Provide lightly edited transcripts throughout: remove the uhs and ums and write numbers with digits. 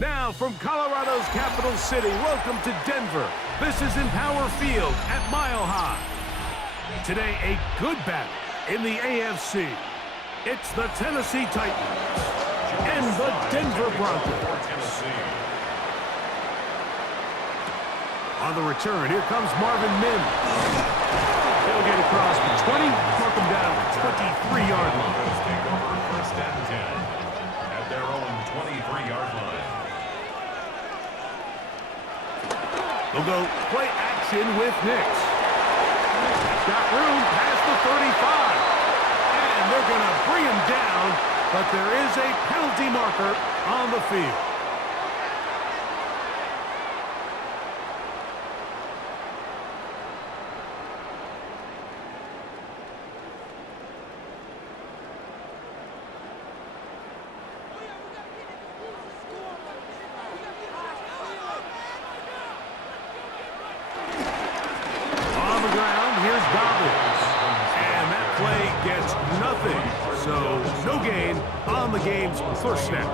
Now from Colorado's capital city, welcome to Denver. This is Empower Field at Mile High. Today, a good battle in the AFC. It's the Tennessee Titans and the Denver Broncos. On the return, here comes Marvin Mims. He'll get across the 20, mark him down at the 23-yard line. Take over first and 10 at their own 23-yard line. They'll go play action with Nix. Got room past the 35. And they're going to bring him down, but there is a penalty marker on the field. First snap.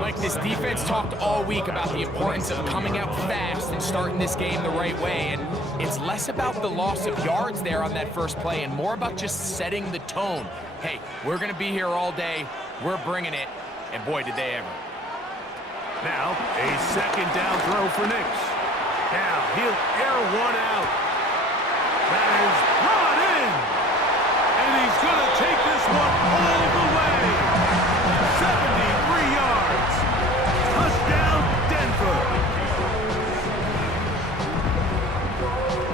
Mike, this defense talked all week about the importance of coming out fast and starting this game the right way, and it's less about the loss of yards there on that first play and more about just setting the tone. Hey, we're going to be here all day, we're bringing it, and boy, did they ever. Now, a second down throw for Nix. Now, he'll air one out. That is brought in, and he's going to take this one all the way. 73 yards. Touchdown, Denver.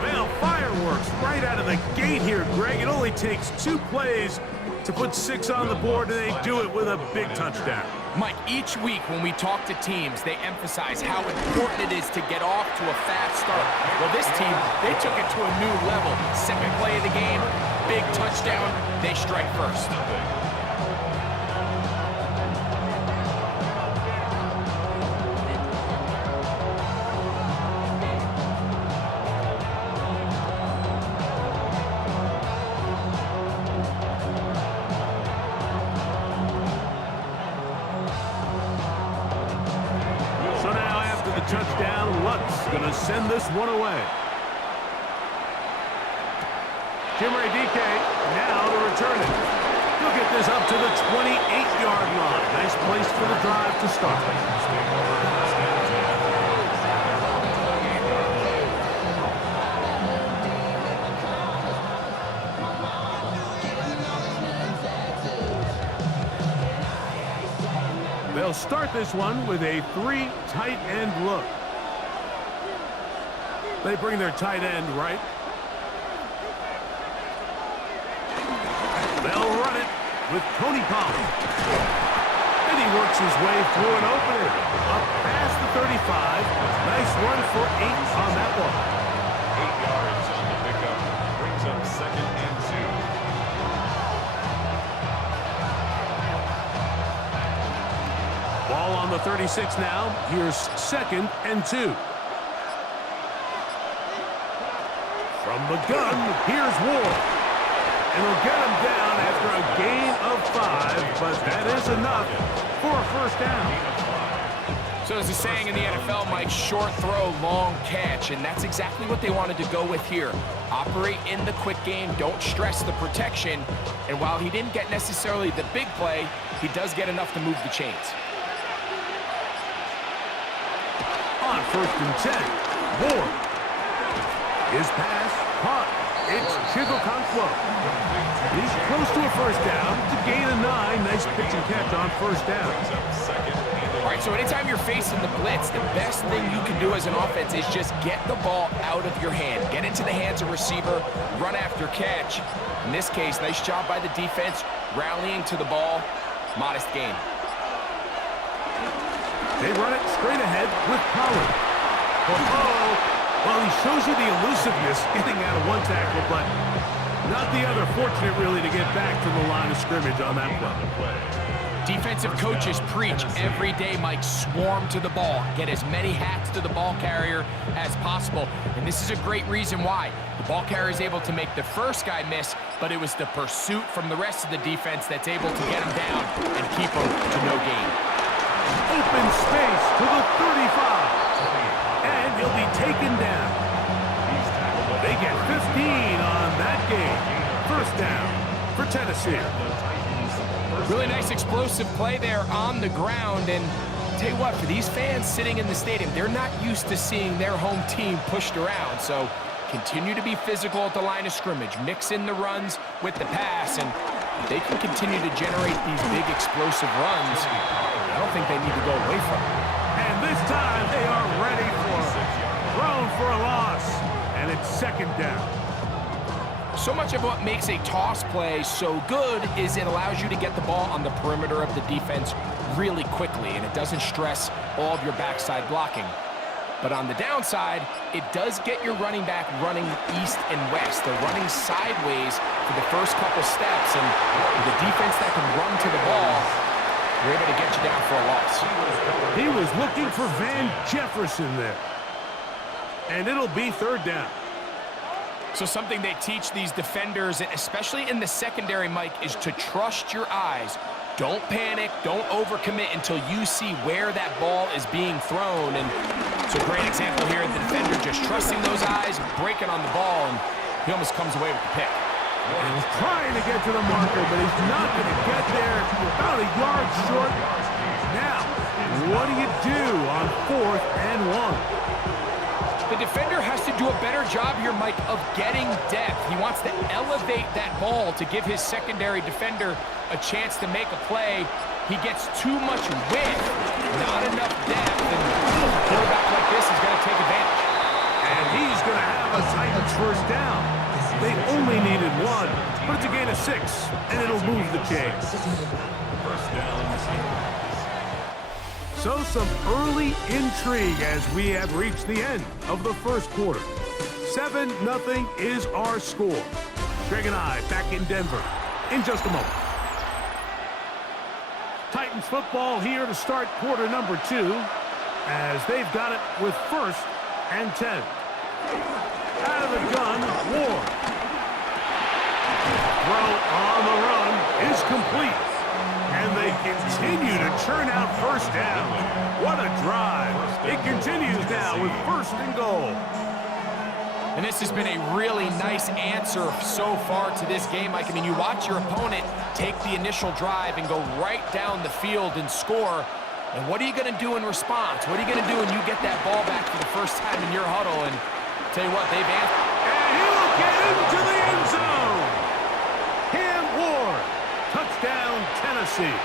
Well, fireworks right out of the gate here, Greg. It only takes 2 plays to put 6 on the board, and they do it with a big touchdown. Mike, each week when we talk to teams, they emphasize how important it is to get off to a fast start. Well, this team, they took it to a new level. Second play of the game, big touchdown, they strike first. Touchdown, Lutz going to send this one away. Jimmy DK now to return it. He'll get this up to the 28-yard line. Nice place for the drive to start. They'll start this one with a 3 tight end look. They bring their tight end right. They'll run it with Tony Pollard. And he works his way through an opening. Up past the 35. Nice run for 8 on that one. 8 yards on the pickup. Brings up second and 2. Ball on the 36 now. Here's second and 2. From the gun, here's Ward. And he'll get him down after a gain of 5, but that is enough for a first down. So there's a saying in the NFL, Mike, short throw, long catch, and that's exactly what they wanted to go with here. Operate in the quick game, don't stress the protection, and while he didn't get necessarily the big play, he does get enough to move the chains. On first and 10, Ward. His pass, caught. It's Chigokonkwo. He's close to a first down to gain a 9. Nice pitch and catch on first down. All right, so anytime you're facing the blitz, the best thing you can do as an offense is just get the ball out of your hand. Get into the hands of receiver, run after catch. In this case, nice job by the defense, rallying to the ball. Modest gain. They run it straight ahead with Pollard. Well, he shows you the elusiveness getting out of one tackle, but not the other. Fortunate, really, to get back from the line of scrimmage on that play. Defensive coaches preach every day, Mike, swarm to the ball. Get as many hats to the ball carrier as possible. And this is a great reason why. The ball carrier is able to make the first guy miss, but it was the pursuit from the rest of the defense that's able to get him down and keep him to no gain. Open space down for Tennessee. Really nice explosive play there on the ground. And tell you what, for these fans sitting in the stadium, they're not used to seeing their home team pushed around. So continue to be physical at the line of scrimmage. Mix in the runs with the pass. And if they can continue to generate these big explosive runs, I don't think they need to go away from it. And this time they are ready for it. Thrown for a loss. And it's second down. So much of what makes a toss play so good is it allows you to get the ball on the perimeter of the defense really quickly, and it doesn't stress all of your backside blocking. But on the downside, it does get your running back running east and west. They're running sideways for the first couple steps, and with a defense that can run to the ball, you're able to get you down for a loss. He was looking for Van Jefferson there. And it'll be third down. So something they teach these defenders, especially in the secondary, Mike, is to trust your eyes. Don't panic, don't overcommit until you see where that ball is being thrown. And it's a great example here of the defender just trusting those eyes, breaking on the ball, and he almost comes away with the pick. And he's trying to get to the marker, but he's not going to get there. About a yard short. Now, what do you do on 4th and 1? The defender has to do a better job here, Mike, of getting depth. He wants to elevate that ball to give his secondary defender a chance to make a play. He gets too much width, not enough depth, and a quarterback like this is going to take advantage. And he's going to have a Titans first down. They only needed 1, but it's a gain of 6, and it'll move the chains. First down, So some early intrigue as we have reached the end of the first quarter. 7-0 is our score. Greg and I back in Denver in just a moment. Titans football here to start quarter number 2 as they've got it with 1st and 10. Out of the gun, Ward. Throw on the run is complete. And they continue to churn out first down. What a drive. It continues now with 1st and goal. And this has been a really nice answer so far to this game, Mike. I mean, you watch your opponent take the initial drive and go right down the field and score. And what are you going to do in response? What are you going to do when you get that ball back for the first time in your huddle? And tell you what, they've answered. And he'll get into the end zone. Cam Ward. Touchdown, Tennessee.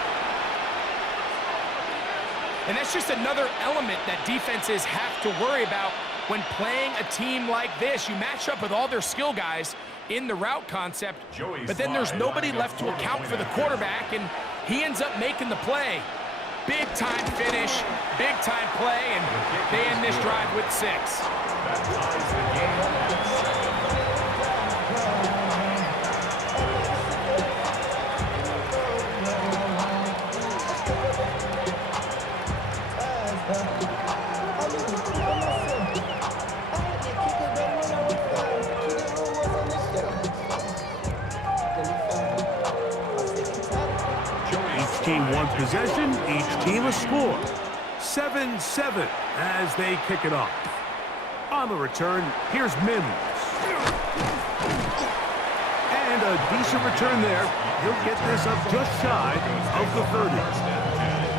And that's just another element that defenses have to worry about when playing a team like this. You match up with all their skill guys in the route concept, but then there's nobody left to account for the quarterback, and he ends up making the play. Big time finish, big time play, and they end this drive with 6. that ties the game. Team 1 possession, each team a score. 7-7 as they kick it off. On the return, here's Mims. And a decent return there. He'll get this up just shy of the 30.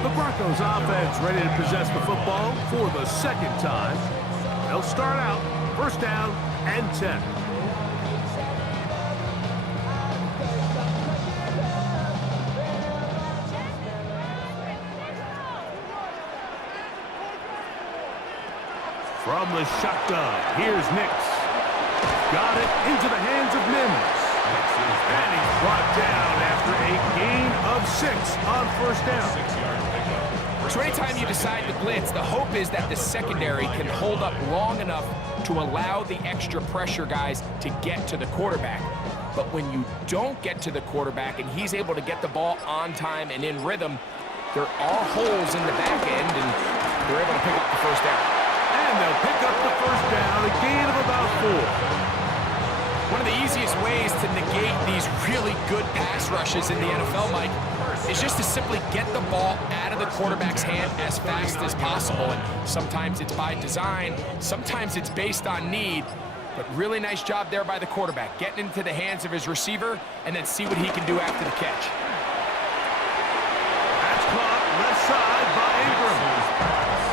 The Broncos offense ready to possess the football for the 2nd time. They'll start out 1st down and 10. From the shotgun, here's Nix. Got it into the hands of Mims. And he's brought down after a gain of 6 on 1st down. So anytime you decide to blitz, the hope is that the secondary can hold up long enough to allow the extra pressure guys to get to the quarterback. But when you don't get to the quarterback and he's able to get the ball on time and in rhythm, there are holes in the back end, and they're able to pick up the 1st down. And they'll pick up the 1st down, a gain of about 4. One of the easiest ways to negate these really good pass rushes in the NFL, Mike, is just to simply get the ball out of the quarterback's hand as fast as possible. And sometimes it's by design, sometimes it's based on need. But really nice job there by the quarterback, getting into the hands of his receiver and then see what he can do after the catch. That's caught left side by Ingram.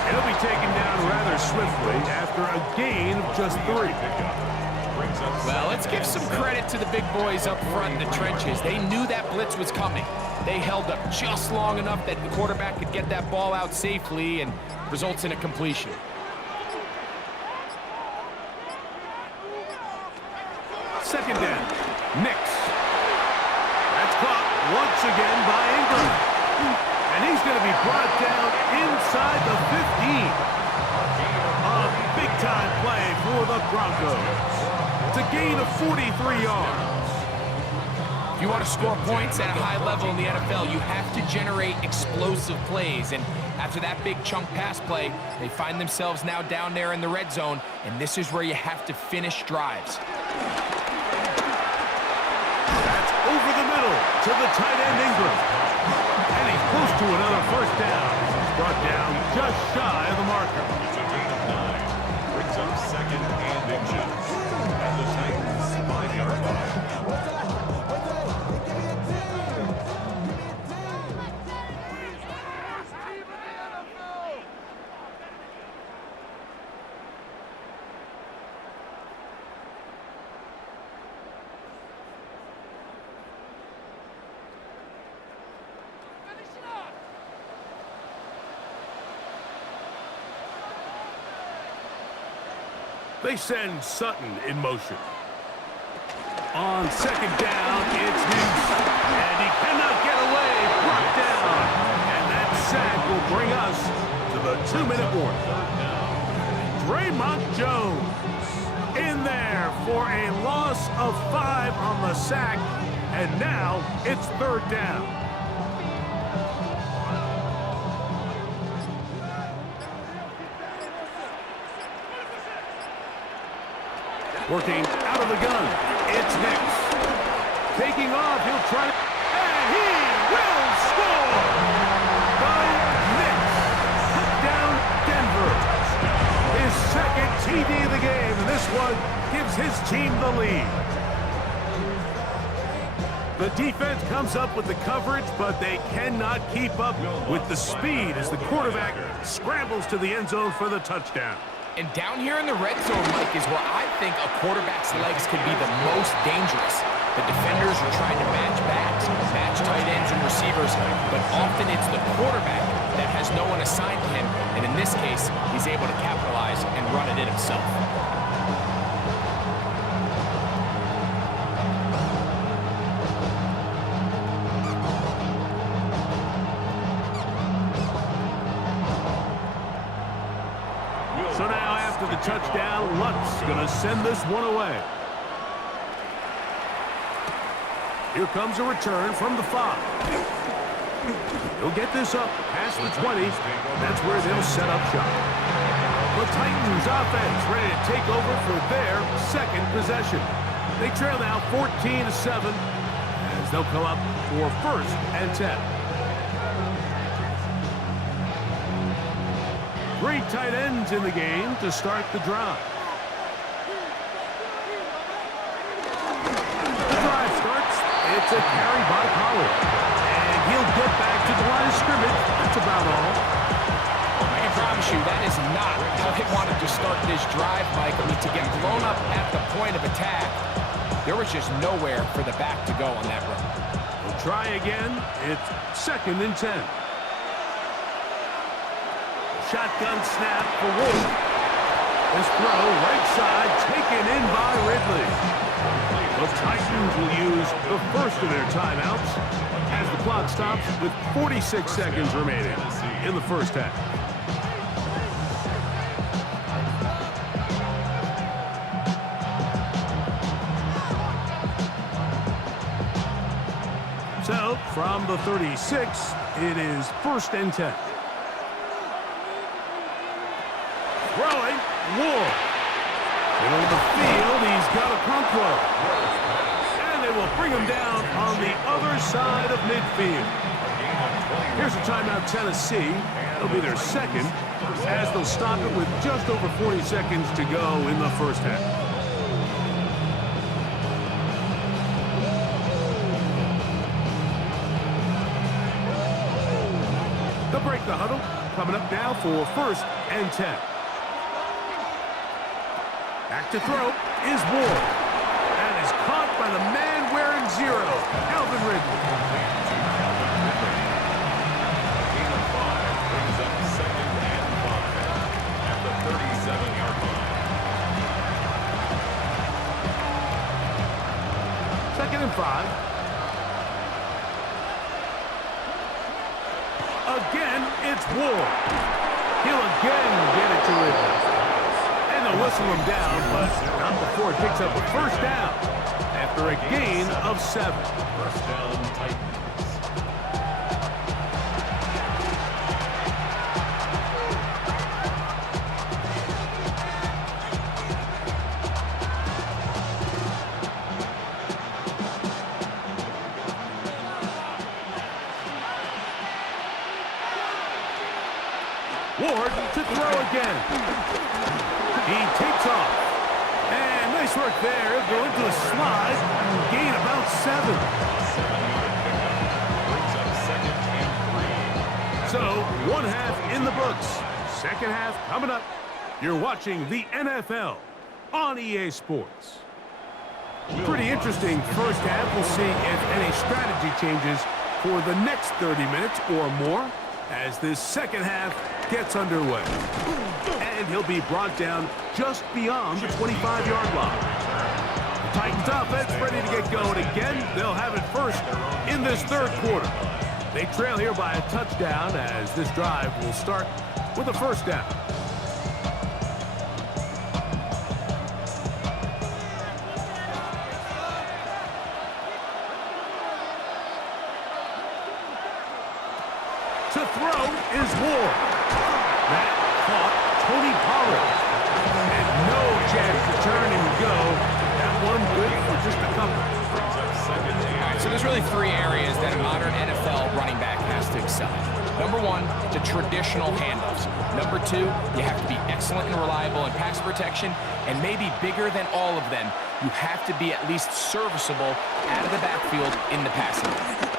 He'll be taken down rather swiftly after a gain of just 3. Well, let's give some credit to the big boys up front in the trenches. They knew that blitz was coming. They held up just long enough that the quarterback could get that ball out safely and results in a completion. Second down, Nix. That's caught once again by Ingram. And he's going to be brought down inside the 15. A big-time play for the Broncos. It's a gain of 43 yards. If you want to score points at a high level in the NFL, you have to generate explosive plays. And after that big chunk pass play, they find themselves now down there in the red zone, and this is where you have to finish drives. That's over the middle to the tight end Ingram. And he's close to another first down. He's brought down just shy of the marker. It's a gain of 9. Brings up second and inches. And the Titans 5-yard line. They send Sutton in motion. On second down, it's Nix. And he cannot get away. Brought down. And that sack will bring us to the 2-minute warning. Draymond Jones in there for a loss of 5 on the sack. And now it's third down. Working out of the gun, it's Nix. Taking off, he'll try to... And he will score! By Nix. Put down Denver. His second TD of the game, and this one gives his team the lead. The defense comes up with the coverage, but they cannot keep up with the speed as the quarterback scrambles to the end zone for the touchdown. And down here in the red zone, Mike, is where I think a quarterback's legs can be the most dangerous. The defenders are trying to match backs, match tight ends and receivers, but often it's the quarterback that has no one assigned to him, and in this case, he's able to capitalize and run it in himself. So now after the touchdown, Luck's going to send this one away. Here comes a return from the 5. He'll get this up past the 20. That's where they'll set up shop. The Titans offense ready to take over for their second possession. They trail now 14-7 as they'll come up for first and 10. 3 tight ends in the game to start the drive. The drive starts. It's a carry by Pollard. And he'll get back to the line of scrimmage. That's about all. I can promise you that is not how they wanted to start this drive, Mike. I mean, to get blown up at the point of attack, there was just nowhere for the back to go on that run. We'll try again. It's second and 10. Shotgun snap for Wolf. This throw right side taken in by Ridley. The Titans will use the first of their timeouts as the clock stops with 46 seconds remaining in the first half. So from the 36, it is first and 10. Throwing, Ward. Middle of the field, he's got a pump throw. And they will bring him down on the other side of midfield. Here's a timeout, Tennessee. It'll be their second, as they'll stop it with just over 40 seconds to go in the first half. coming up now for 1st and 10. Back to throw is Ward. And is caught by the man wearing 0, Calvin Ridley. Gain of 5 brings up 2nd and 5 at the 37-yard line. 2nd and 5. Again, it's Ward. He'll again get it to Ridley. And they'll whistle him down, but not before it picks up a 1st down after a gain of 7. 1st down, Titans. Ward to throw again. He takes off. And nice work there. He'll go into a slide. Gain about 7. 7-yard pickup brings up 2nd and 3. So, 1 half in the books. 2nd half coming up. You're watching the NFL on EA Sports. Pretty interesting 1st half. We'll see if any strategy changes for the next 30 minutes or more as this 2nd half gets underway. And he'll be brought down just beyond the 25-yard line. The Titans offense ready to get going again. They'll have it first in this 3rd quarter. They trail here by a touchdown as this drive will start with a 1st down. To throw is Ward. That caught Tony Pollard. And no chance to turn and go. That one good for just a couple. All right, so there's really 3 areas that a modern NFL running back has to excel in. Number 1, the traditional handoffs. Number 2, you have to be excellent and reliable in pass protection. And maybe bigger than all of them, you have to be at least serviceable out of the backfield in the passing game.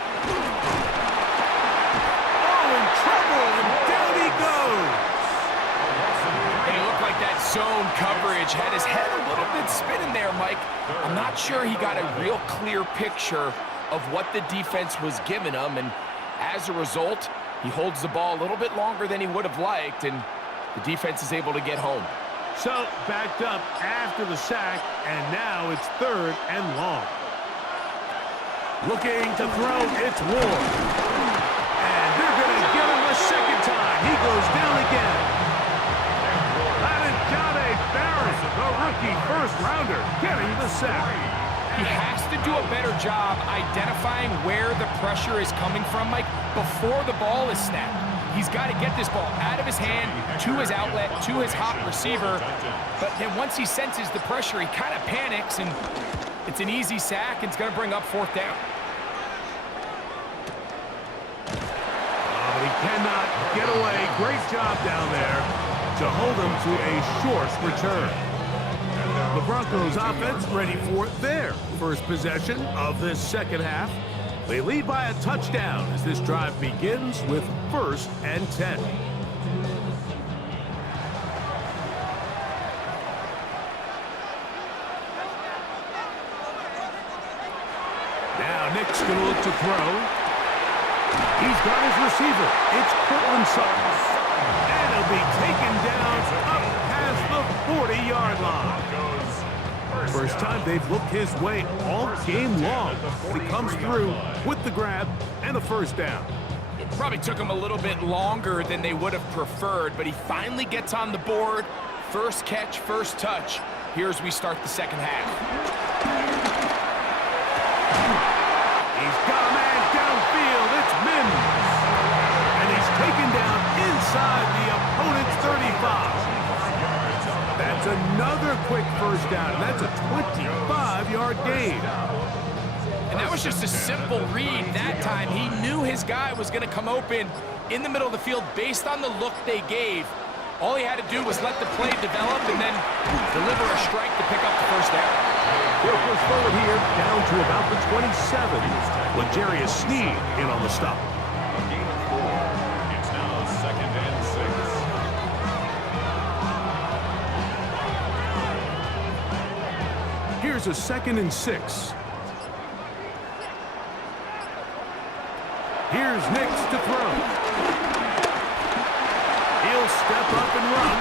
Zone coverage had his head a little bit spinning there, Mike. I'm not sure he got a real clear picture of what the defense was giving him, and as a result, he holds the ball a little bit longer than he would have liked, and the defense is able to get home. So, backed up after the sack, and now it's 3rd and long. Looking to throw, it's Ward. And they're going to get him a 2nd time. He goes down again. The rookie 1st rounder getting the sack. He has to do a better job identifying where the pressure is coming from, Mike, before the ball is snapped. He's got to get this ball out of his hand, to his outlet, to his hot receiver. But then once he senses the pressure, he kind of panics, and it's an easy sack. It's going to bring up 4th down. But he cannot get away. Great job down there to hold him to a short return. The Broncos offense ready for their 1st possession of this 2nd half. They lead by a touchdown as this drive begins with 1st and 10. Now Nick's going to look to throw. He's got his receiver. It's Cortland Sutton. And he'll be taken down up past the 40-yard line. 1st time they've looked his way all game long. He comes through with the grab and a 1st down. It probably took him a little bit longer than they would have preferred, but he finally gets on the board. 1st catch, 1st touch. Here as we start the 2nd half. He's got a man downfield. It's Mims. And he's taken down inside the opponent's 35. That's another quick 1st down. And that's a 25-yard gain. And that was just a simple read that time. He knew his guy was going to come open in the middle of the field based on the look they gave. All he had to do was let the play develop and then deliver a strike to pick up the 1st down. They'll push forward here down to about the 27 with Jarius Sneed in on the stop. A gain of 4. It's now 2nd and Here's a 2nd and 6. Here's Nix to throw. He'll step up and run.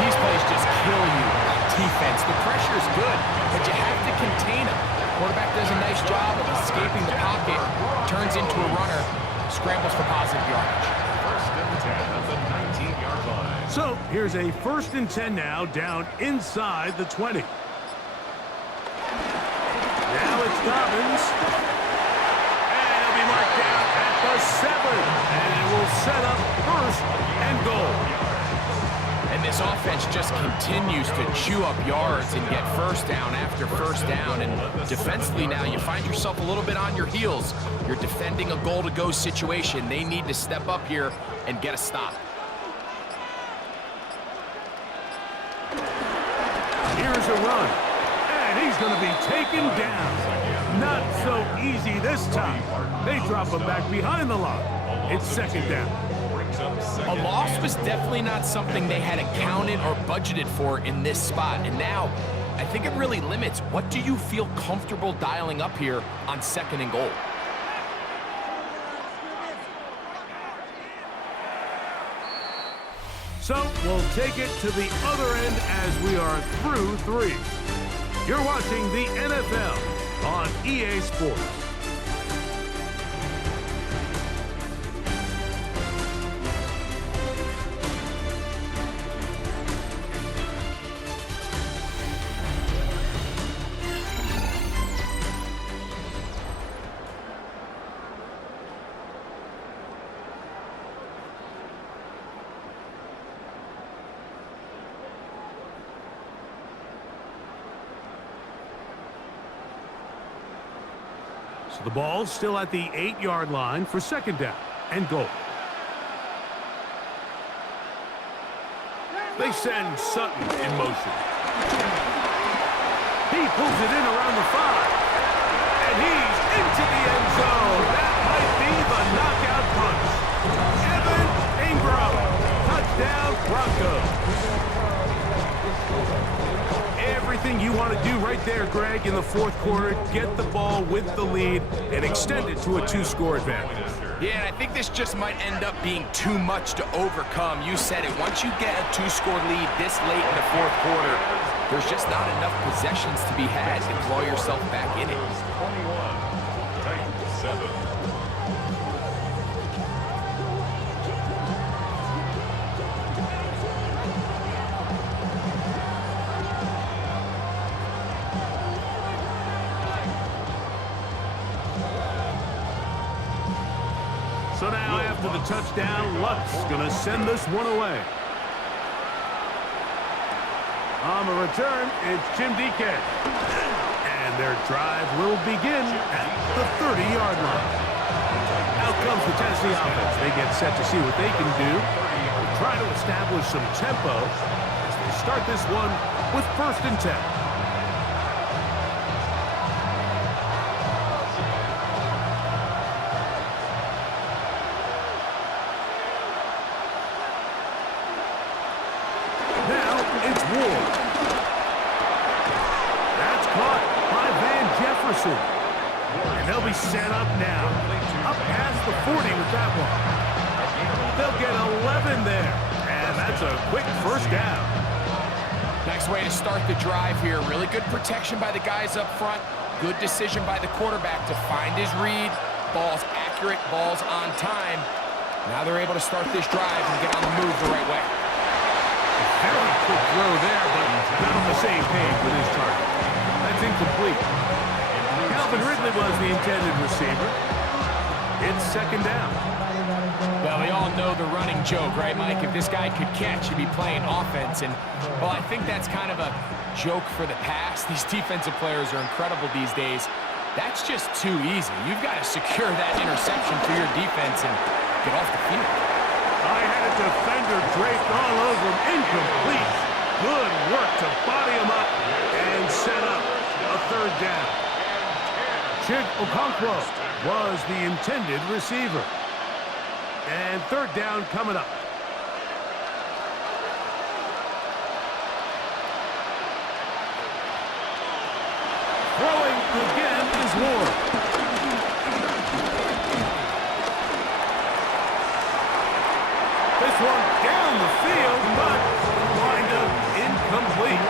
These plays just kill you on defense. The pressure is good, but you have to contain them. Quarterback does a nice job of escaping the pocket, turns into a runner, scrambles for positive yardage. 1st and 10 at the 19-yard line. So here's a 1st and 10 now, down inside the 20. Now it's Dobbins. And he'll be marked down at the 7. And it will set up 1st and goal. And this offense just continues to chew up yards and get 1st down after 1st down. And defensively now, you find yourself a little bit on your heels. You're defending a goal-to-go situation. They need to step up here and get a stop. Here's a run. And he's going to be taken down. Not so easy this time. They drop him back behind the line. It's 2nd down. A loss was definitely not something they had accounted or budgeted for in this spot. And now, I think it really limits what do you feel comfortable dialing up here on 2nd and goal. So we'll take it to the other end as we are through 3. You're watching the NFL on EA Sports. So the ball's still at the 8-yard line for 2nd down and goal. They send Sutton in motion. He pulls it in around the 5. And he's into the end zone. That might be the knockout punch. Evan Ingram. Touchdown, Broncos. Everything you want to do right there, Greg, in the 4th quarter. Get the ball with the lead and extend it to a 2-score advantage. Yeah, and I think this just might end up being too much to overcome. You said it. Once you get a 2-score lead this late in the 4th quarter, there's just not enough possessions to be had to claw yourself back in it. 21, Titans 7. So now, after the touchdown, Luck's going to send this one away. On the return, it's Jim DK. And their drive will begin at the 30-yard line. Out comes the Tennessee offense. They get set to see what they can do. They try to establish some tempo as they start this one with 1st and 10. And they'll be set up now. Up past the 40 with that one. They'll get 11 there. And that's a quick 1st down. Nice way to start the drive here. Really good protection by the guys up front. Good decision by the quarterback to find his read. Ball's accurate, ball's on time. Now they're able to start this drive and get on the move the right way. Very quick throw there, but not on the same page with his target. That's incomplete. Calvin Ridley was the intended receiver. It's 2nd down. Well, we all know the running joke, right, Mike? If this guy could catch, he'd be playing offense. And, well, I think that's kind of a joke for the past. These defensive players are incredible these days. That's just too easy. You've got to secure that interception for your defense and get off the field. I had a defender draped all over him. Incomplete. Good work to body him up and set up a 3rd down. Chig Okonkwo was the intended receiver. And 3rd down coming up. Throwing again is Ward. This one down the field, but wind up incomplete.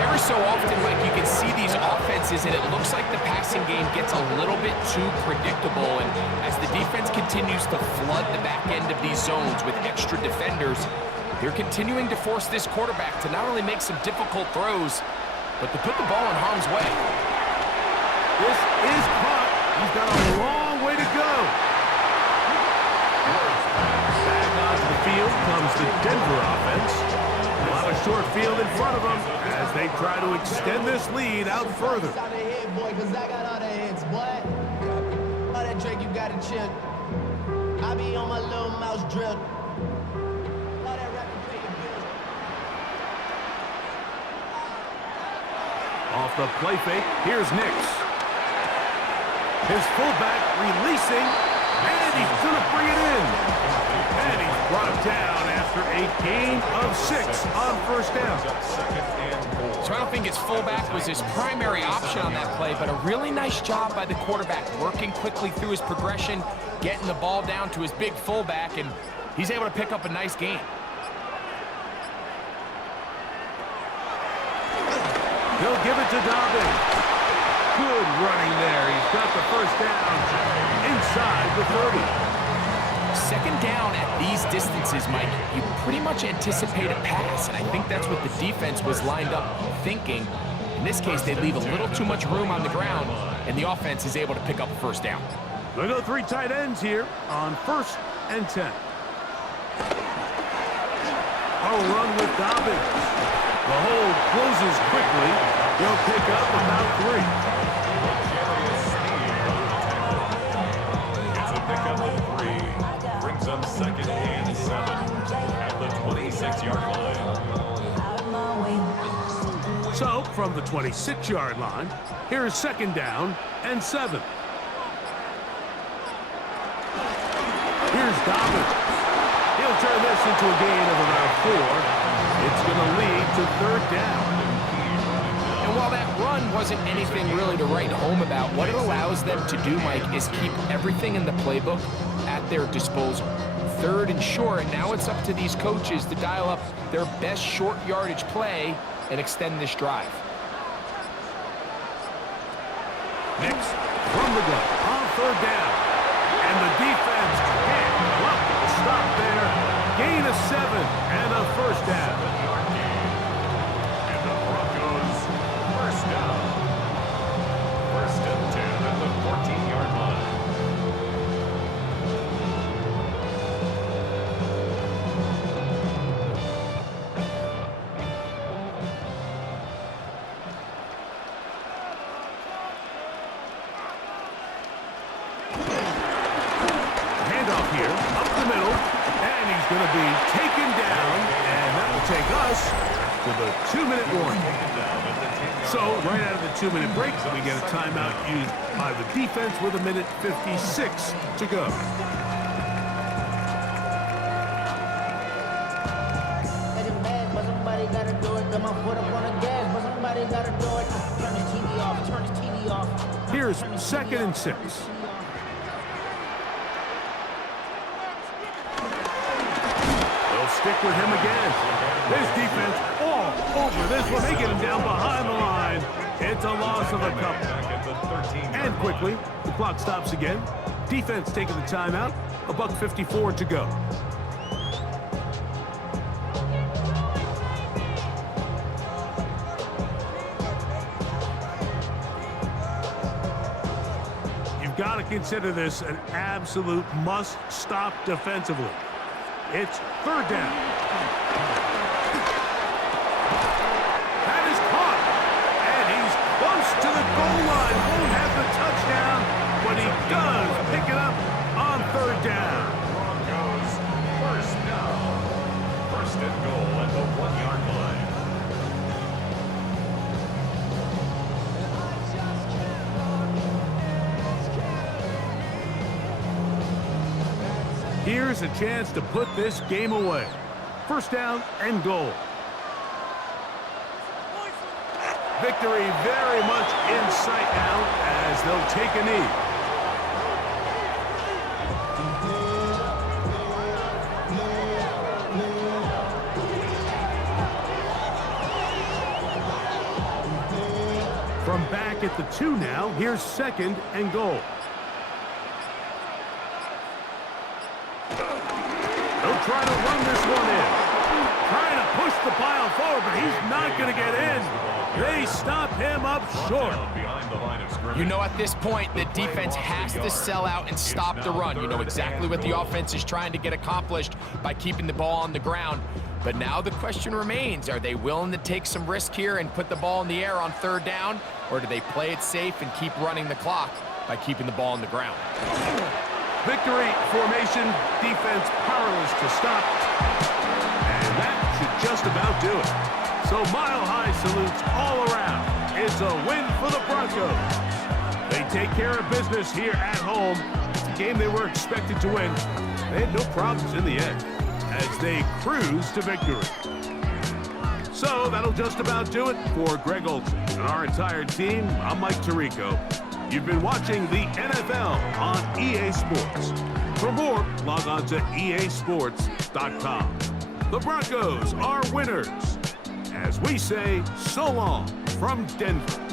Every so often, Mike, you can see these offenses, and it looks like the passing game gets a little bit too predictable. And as the defense continues to flood the back end of these zones with extra defenders, they're continuing to force this quarterback to not only make some difficult throws, but to put the ball in harm's way. This is caught. He's got a long way to go. Back onto the field comes the Denver offense. A lot of short field in front of them as they try to extend this lead out further. I be on my little mouse drill. Off the play fake, here's Nix. His fullback releasing, and he's going to bring it in. And he's brought down after a gain of 6 on first down. So I don't think his fullback was his primary option on that play, but a really nice job by the quarterback working quickly through his progression, getting the ball down to his big fullback, and he's able to pick up a nice gain. He'll give it to Dobbins. Good running there. He's got the first down inside the 30. Second down at these distances, Mike, you pretty much anticipate a pass, and I think that's what the defense was lined up thinking. In this case, they leave a little too much room on the ground, and the offense is able to pick up a first down. We'll go 3 tight ends here on 1st and 10. A run with Dobbins. The hold closes quickly. He'll pick up about 3. It's a pickup of 3. Brings them 2nd and 7 at the 26-yard line. So, from the 26-yard line, here's 2nd down and 7. Here's Dobbins. He'll turn this into a gain of about 4. It's going to lead to 3rd down. And while that run wasn't anything really to write home about, what it allows them to do, Mike, is keep everything in the playbook at their disposal. 3rd and short, and now it's up to these coaches to dial up their best short yardage play and extend this drive. Next, from the gun, on 3rd down. And the defense can't block the stop there. Gain of 7 and a first down. And the Broncos, first down. 1st and 10 at the 14-yard line. Handoff here, up the middle, and he's going to be taken down, and that will take us to the 2-minute warning. So, right out of the 2-minute break, we get a timeout used by the defense with 1:56 to go. Somebody gotta do it. Got my foot up on the gas, but somebody gotta do it. Turn the TV off. Turn the TV off. Here's 2nd and 6. They'll stick with him again. This defense all over this one. They get him down behind the line. It's a loss of a couple. And quickly, the clock stops again. Defense taking the timeout. 1:54 to go. You've got to consider this an absolute must-stop defensively. It's 3rd down. That is caught. And he's close to the goal line. Won't have the touchdown, but he does pick it up on 3rd down. Broncos, first down. 1st and goal at the 1-yard line. Here's a chance to put this game away. 1st down and goal. Victory very much in sight now as they'll take a knee. From back at the 2 now, here's 2nd and goal. They'll try to run this one in. Trying to push the pile forward, but he's not going to get in. They stop him up short. You know, at this point, the defense has to sell out and stop the run. You know exactly what the offense is trying to get accomplished by keeping the ball on the ground. But now the question remains, are they willing to take some risk here and put the ball in the air on 3rd down? Or do they play it safe and keep running the clock by keeping the ball on the ground? Victory formation, defense powerless to stop. And that should just about do it. So mile-high salutes all around. It's a win for the Broncos. They take care of business here at home. It's a game they were expected to win. They had no problems in the end as they cruise to victory. So that'll just about do it for Greg Olsen and our entire team. I'm Mike Tirico. You've been watching the NFL on EA Sports. For more, log on to easports.com. The Broncos are winners. As we say, so long from Denver.